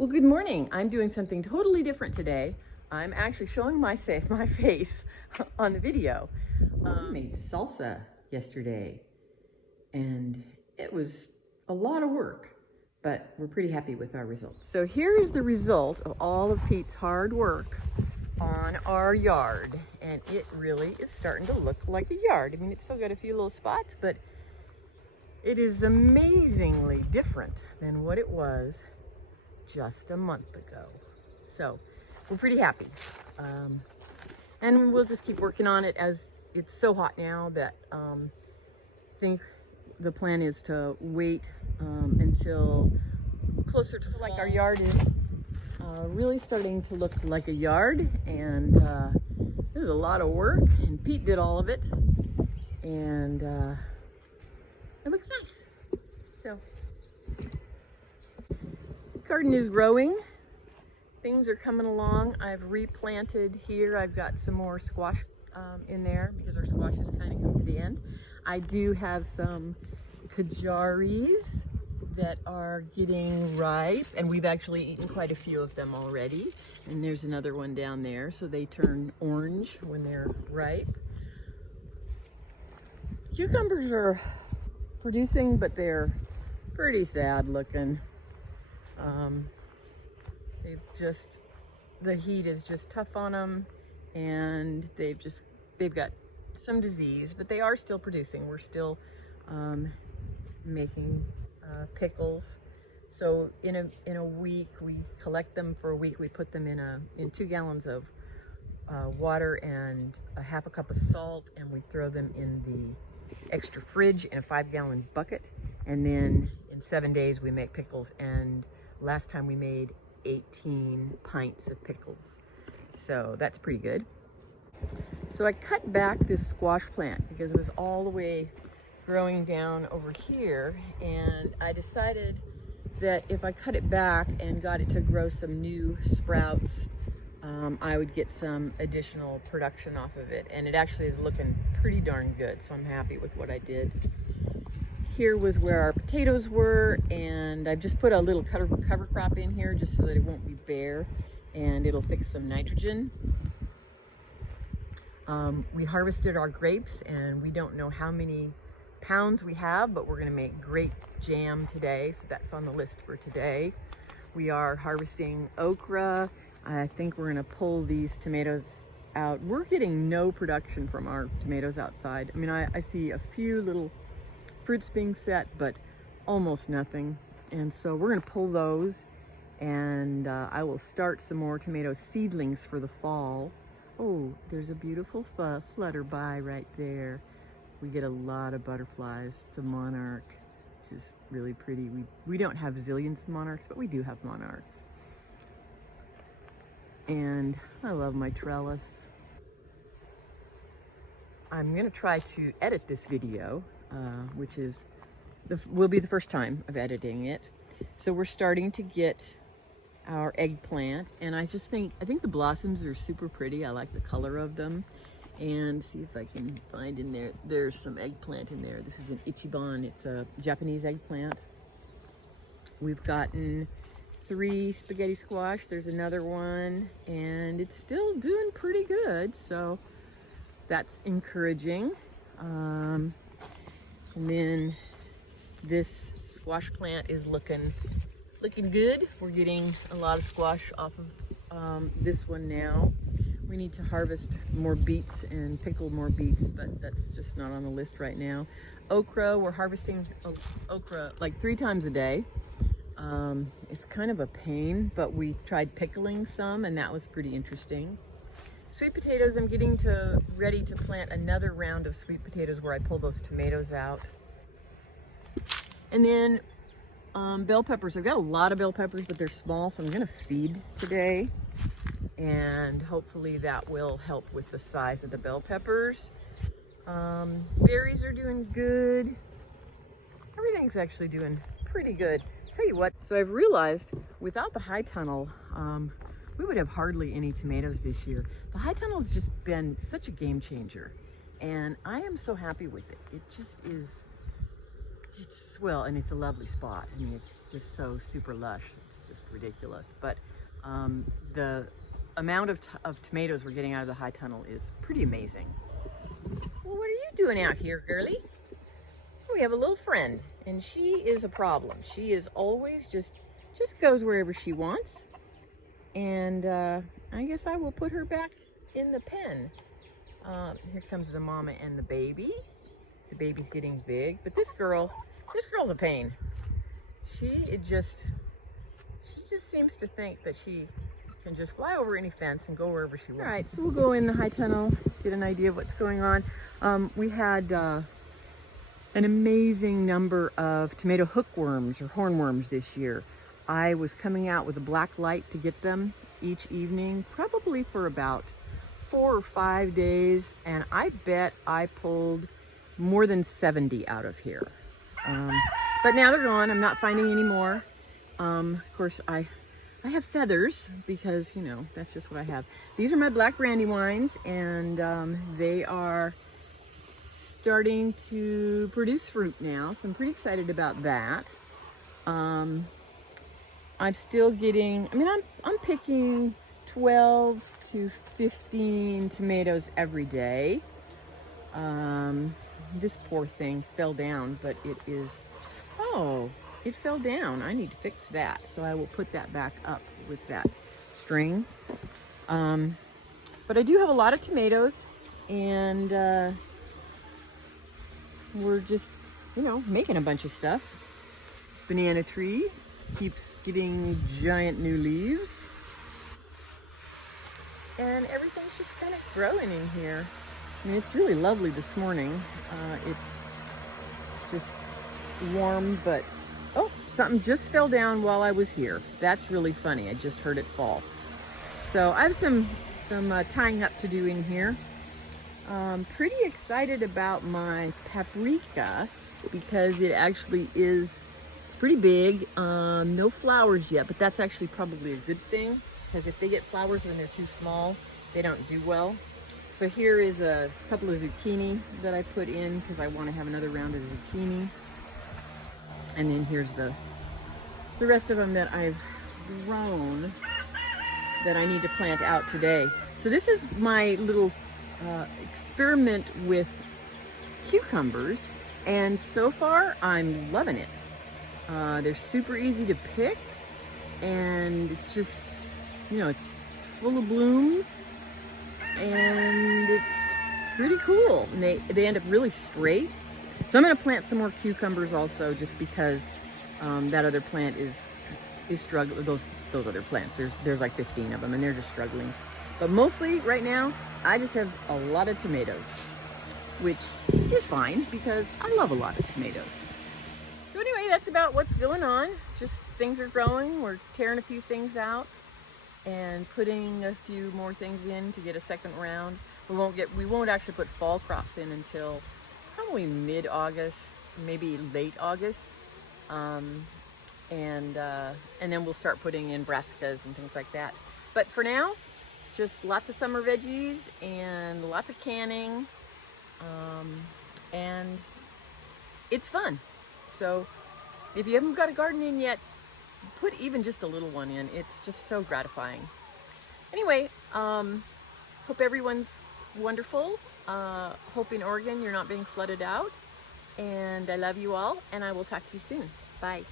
Well, good morning. I'm doing something totally different today. I'm actually showing my face on the video. We made salsa yesterday, and it was a lot of work, but we're pretty happy with our results. So here is the result of all of Pete's hard work on our yard, and it really is starting to look like a yard. I mean, it's still got a few little spots, but it is amazingly different than what it was just a month ago. So we're pretty happy. And we'll just keep working on it as it's so hot now that I think the plan is to wait until closer to fall. Like our yard is really starting to look like a yard, and this is a lot of work, and Pete did all of it, and it looks nice. So garden is growing. Things are coming along. I've replanted here. I've got some more squash in there because our squash is kind of come to the end. I do have some kajaris that are getting ripe, and we've actually eaten quite a few of them already. And there's another one down there, so they turn orange when they're ripe. Cucumbers are producing, but they're pretty sad looking. The heat is just tough on them, and they've got some disease, but they are still producing. We're still making pickles. So in a week, we collect them for a week. We put them in 2 gallons of water and a half a cup of salt, and we throw them in the extra fridge in a 5-gallon bucket. And then in 7 days, we make pickles. And last time we made 18 pints of pickles. So that's pretty good. So I cut back this squash plant because it was all the way growing down over here, and I decided that if I cut it back and got it to grow some new sprouts, I would get some additional production off of it, and it actually is looking pretty darn good, so I'm happy with what I did. Here was where our potatoes were, and I've just put a little cover crop in here just so that it won't be bare, and it'll fix some nitrogen. We harvested our grapes, and we don't know how many pounds we have, but we're going to make grape jam today, so that's on the list for today. We are harvesting okra. I think we're going to pull these tomatoes out. We're getting no production from our tomatoes outside. I mean, I see a few little fruits being set, but almost nothing. And so we're going to pull those, and I will start some more tomato seedlings for the fall. Oh, there's a beautiful flutterby right there. We get a lot of butterflies. It's a monarch, which is really pretty. We don't have zillions of monarchs, but we do have monarchs. And I love my trellis. I'm gonna try to edit this video, which will be the first time of editing it. So we're starting to get our eggplant, and I think the blossoms are super pretty. I like the color of them. And see if I can find in there. There's some eggplant in there. This is an Ichiban. It's a Japanese eggplant. We've gotten 3 spaghetti squash. There's another one, and it's still doing pretty good. So that's encouraging. And then this squash plant is looking good. We're getting a lot of squash off of this one now. We need to harvest more beets and pickle more beets, but that's just not on the list right now. Okra, we're harvesting okra like 3 times a day. It's kind of a pain, but we tried pickling some, and that was pretty interesting. Sweet potatoes, I'm getting ready to plant another round of sweet potatoes where I pull those tomatoes out. And then bell peppers. I've got a lot of bell peppers, but they're small, so I'm gonna feed today. And hopefully that will help with the size of the bell peppers. Berries are doing good. Everything's actually doing pretty good. Tell you what, so I've realized without the high tunnel, we would have hardly any tomatoes this year. The high tunnel has just been such a game changer, and I am so happy with it. It just is, it's swell, and it's a lovely spot. I mean, it's just so super lush. It's just ridiculous. But the amount of tomatoes we're getting out of the high tunnel is pretty amazing. Well, what are you doing out here, girly? We have a little friend, and she is a problem. She is always just goes wherever she wants. And I guess I will put her back in the pen. Here comes the mama and the baby. The baby's getting big, but this girl's a pain. She just seems to think that she can just fly over any fence and go wherever she wants. All right, so we'll go in the high tunnel, get an idea of what's going on. We had an amazing number of tomato hookworms or hornworms this year. I was coming out with a black light to get them each evening, probably for about 4 or 5 days, and I bet I pulled more than 70 out of here. But now they're gone. I'm not finding any more. Of course, I have feathers because, you know, that's just what I have. These are my black brandywines, and they are starting to produce fruit now, so I'm pretty excited about that. I'm still getting, I mean, I'm picking 12 to 15 tomatoes every day. This poor thing fell down, but it is, oh, it fell down. I need to fix that. So I will put that back up with that string. But I do have a lot of tomatoes, and we're just, you know, making a bunch of stuff. Banana tree keeps getting giant new leaves. And everything's just kind of growing in here. I mean, it's really lovely this morning. It's just warm, but oh, something just fell down while I was here. That's really funny. I just heard it fall. So I have some tying up to do in here. Pretty excited about my paprika because it actually is, it's pretty big. No flowers yet, but that's actually probably a good thing, because if they get flowers when they're too small, they don't do well. So here is a couple of zucchini that I put in because I want to have another round of zucchini. And then here's the rest of them that I've grown that I need to plant out today. So this is my little experiment with cucumbers, and so far I'm loving it. They're super easy to pick, and it's just, you know, it's full of blooms, and it's pretty cool. And they end up really straight. So I'm going to plant some more cucumbers also, just because that other plant is struggling. Those other plants, there's like 15 of them, and they're just struggling. But mostly right now, I just have a lot of tomatoes, which is fine because I love a lot of tomatoes. So anyway, that's about what's going on. Just things are growing. We're tearing a few things out and putting a few more things in to get a second round. We won't actually put fall crops in until probably mid-August, maybe late August. And then we'll start putting in brassicas and things like that. But for now, just lots of summer veggies and lots of canning, and it's fun. So if you haven't got a garden in yet, put even just a little one in. It's just so gratifying. Anyway, hope everyone's wonderful. Hope in Oregon you're not being flooded out, and I love you all, and I will talk to you soon. Bye.